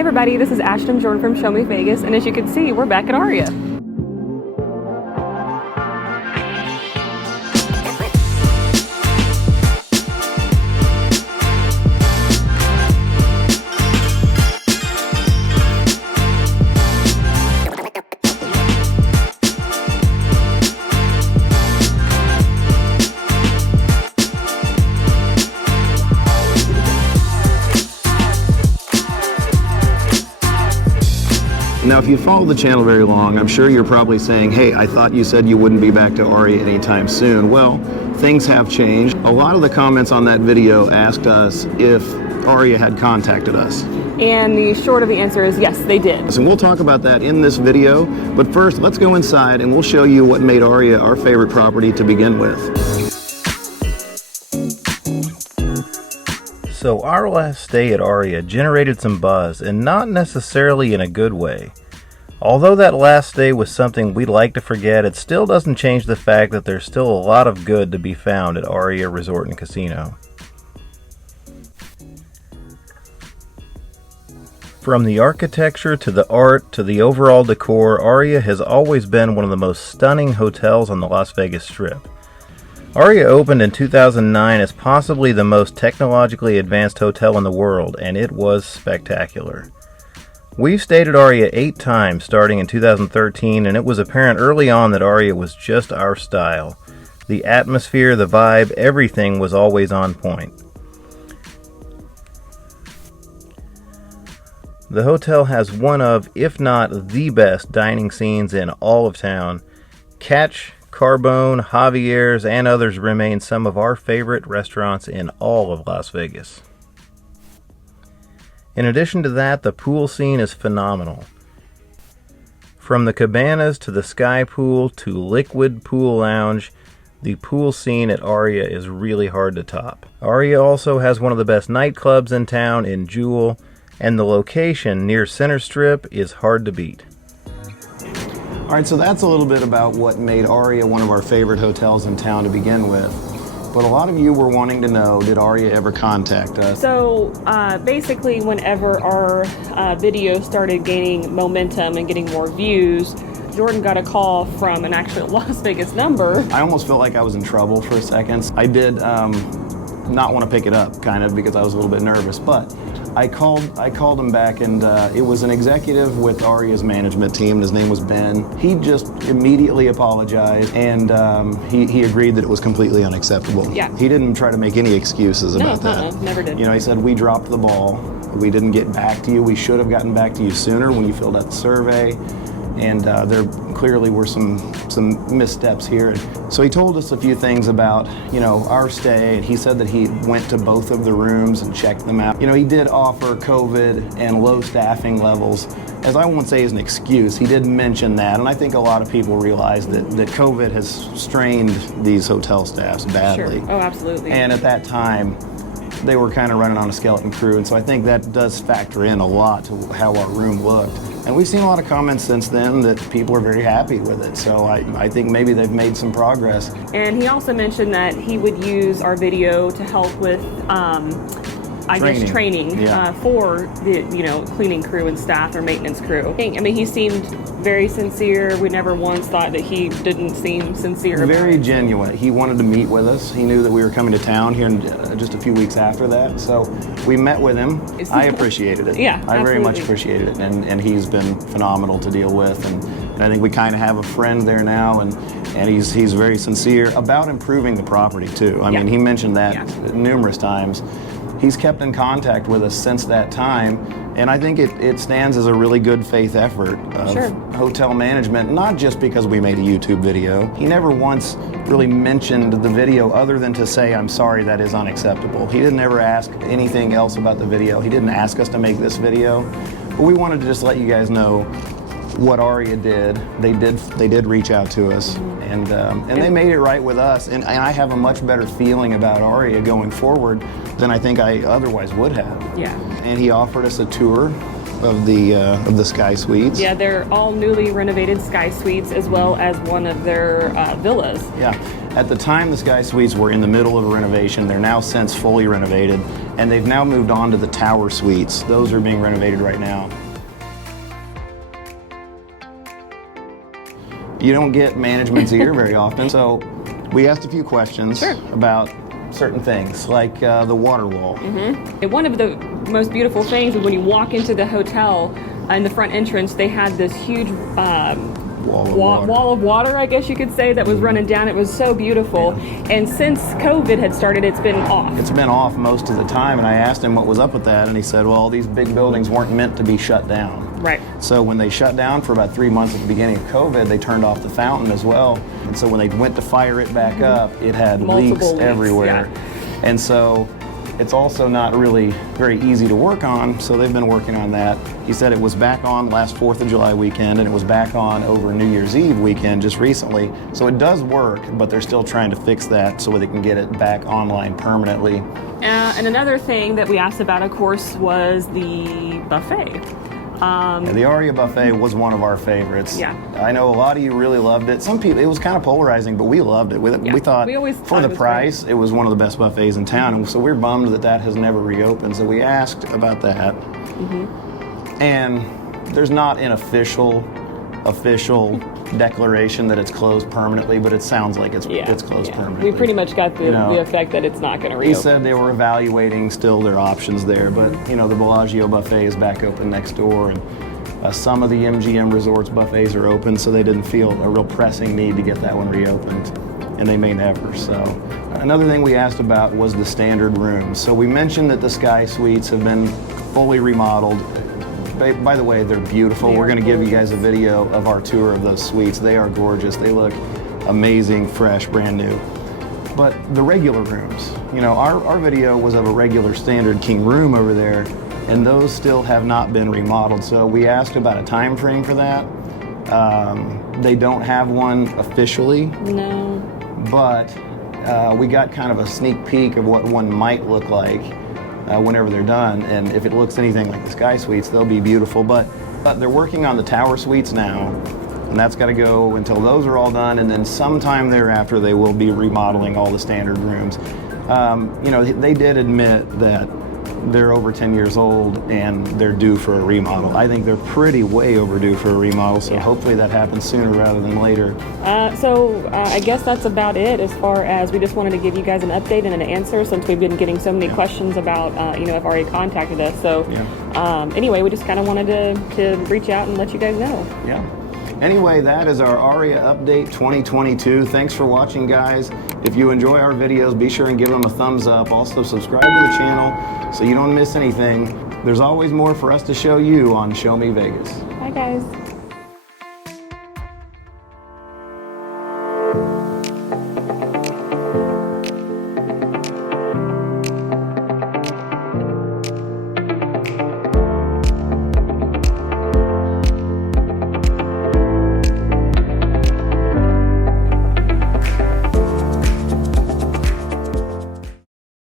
Hey everybody, this is Ashton Jordan from Show Me Vegas, and as you can see, we're back at Aria. Now, if you follow the channel very long, I'm sure you're probably saying, hey, I thought you said you wouldn't be back to Aria anytime soon. Well, things have changed. A lot of the comments on that video asked us if Aria had contacted us. And the short of the answer is yes, they did. And we'll talk about that in this video. But first, let's go inside and we'll show you what made Aria our favorite property to begin with. So our last stay at Aria generated some buzz, and not necessarily in a good way. Although that last stay was something we'd like to forget, it still doesn't change the fact that there's still a lot of good to be found at Aria Resort and Casino. From the architecture to the art to the overall decor, Aria has always been one of the most stunning hotels on the Las Vegas Strip. Aria opened in 2009 as possibly the most technologically advanced hotel in the world, and it was spectacular. We've stayed at Aria 8 times starting in 2013, and it was apparent early on that Aria was just our style. The atmosphere, the vibe, everything was always on point. The hotel has one of, if not the best, dining scenes in all of town. Catch, Carbone, Javier's, and others remain some of our favorite restaurants in all of Las Vegas. In addition to that, the pool scene is phenomenal. From the cabanas to the sky pool to liquid pool lounge, the pool scene at Aria is really hard to top. Aria also has one of the best nightclubs in town in Jewel, and the location near Center Strip is hard to beat. All right, so that's a little bit about what made Aria one of our favorite hotels in town to begin with. But a lot of you were wanting to know, did Aria ever contact us? So basically, whenever our video started gaining momentum and getting more views, Jordan got a call from an actual Las Vegas number. I almost felt like I was in trouble for a second. I did not want to pick it up, kind of, because I was a little bit nervous, but I called him back, and it was an executive with Aria's management team. His name was Ben. He just immediately apologized, and he agreed that it was completely unacceptable. Yeah. He didn't try to make any excuses about that. Never did. You know, he said, we dropped the ball. We didn't get back to you. We should have gotten back to you sooner when you filled out the survey. And there clearly were some missteps here. So he told us a few things about, you know, our stay. And he said that he went to both of the rooms and checked them out. You know, he did offer COVID and low staffing levels, as I won't say as an excuse. He did mention that, and I think a lot of people realize that COVID has strained these hotel staffs badly. Sure. Oh, absolutely. And at that time, they were kind of running on a skeleton crew, and so I think that does factor in a lot to how our room looked. And we've seen a lot of comments since then that people are very happy with it, so I think maybe they've made some progress. And he also mentioned that he would use our video to help with training Yeah. for the cleaning crew and staff or maintenance crew. I mean, he seemed very sincere. We never once thought that he didn't seem sincere. Very genuine. He wanted to meet with us. He knew that we were coming to town here in just a few weeks after that, so we met with him. I appreciated it. Yeah, I very much absolutely. appreciated it, and he's been phenomenal to deal with, and I think we kind of have a friend there now, and he's very sincere about improving the property too. I mean, he mentioned that numerous times. He's kept in contact with us since that time, and I think it stands as a really good faith effort of hotel management, not just because we made a YouTube video. He never once really mentioned the video other than to say, I'm sorry, that is unacceptable. He didn't ever ask anything else about the video. He didn't ask us to make this video, but we wanted to just let you guys know what Aria did. They did reach out to us, and they made it right with us, and I have a much better feeling about Aria going forward than I think I otherwise would have. Yeah. And he offered us a tour of the Sky Suites. Yeah, they're all newly renovated Sky Suites, as well as one of their villas. Yeah, At the time, the Sky Suites were in the middle of a renovation. They're now since fully renovated, and they've now moved on to the Tower Suites. Those are being renovated right now. You don't get management's ear very often, so we asked a few questions about certain things, like the water wall. And one of the most beautiful things is when you walk into the hotel, in the front entrance, they had this huge wall of water, I guess you could say, that was running down. It was so beautiful. And since COVID had started, it's been off. It's been off most of the time, and I asked him what was up with that, and he said, well, these big buildings weren't meant to be shut down. Right. So when they shut down for about 3 months at the beginning of COVID, they turned off the fountain as well. And so when they went to fire it back up, it had leaks everywhere. Yeah. And so it's also not really very easy to work on, so they've been working on that. He said it was back on last 4th of July weekend, and it was back on over New Year's Eve weekend just recently. So it does work, but they're still trying to fix that so they can get it back online permanently. And another thing that we asked about, of course, was the buffet. The Aria buffet was one of our favorites. Yeah. I know a lot of you really loved it. Some people, it was kind of polarizing, but we loved it. We thought for the price, it was one of the best buffets in town. And so we're bummed that that has never reopened. So we asked about that. And there's not an official declaration that it's closed permanently, but it sounds like it's closed permanently. We pretty much got the effect that it's not going to reopen. He said they were evaluating still their options there, but the Bellagio buffet is back open next door, and some of the MGM Resorts buffets are open, so they didn't feel a real pressing need to get that one reopened, and they may never. So another thing we asked about was the standard rooms. So we mentioned that the Sky Suites have been fully remodeled. By the way, they're beautiful. We're going to give you guys a video of our tour of those suites. They are gorgeous. They look amazing, fresh, brand new. But the regular rooms, our video was of a regular standard king room over there, and those still have not been remodeled. So we asked about a time frame for that. They don't have one officially. No. But we got kind of a sneak peek of what one might look like whenever they're done, and if it looks anything like the Sky Suites, they'll be beautiful. But they're working on the Tower Suites now, and that's got to go until those are all done, and then sometime thereafter they will be remodeling all the standard rooms. They did admit that they're over 10 years old and they're due for a remodel. I think they're pretty way overdue for a remodel, so hopefully that happens sooner rather than later. I guess that's about it, as far as we just wanted to give you guys an update and an answer, since we've been getting so many questions about if Aria contacted us. So anyway, we just kind of wanted to reach out and let you guys know. Yeah. Anyway, that is our Aria Update 2022. Thanks for watching, guys. If you enjoy our videos, be sure and give them a thumbs up. Also, subscribe to the channel so you don't miss anything. There's always more for us to show you on Show Me Vegas. Bye, guys.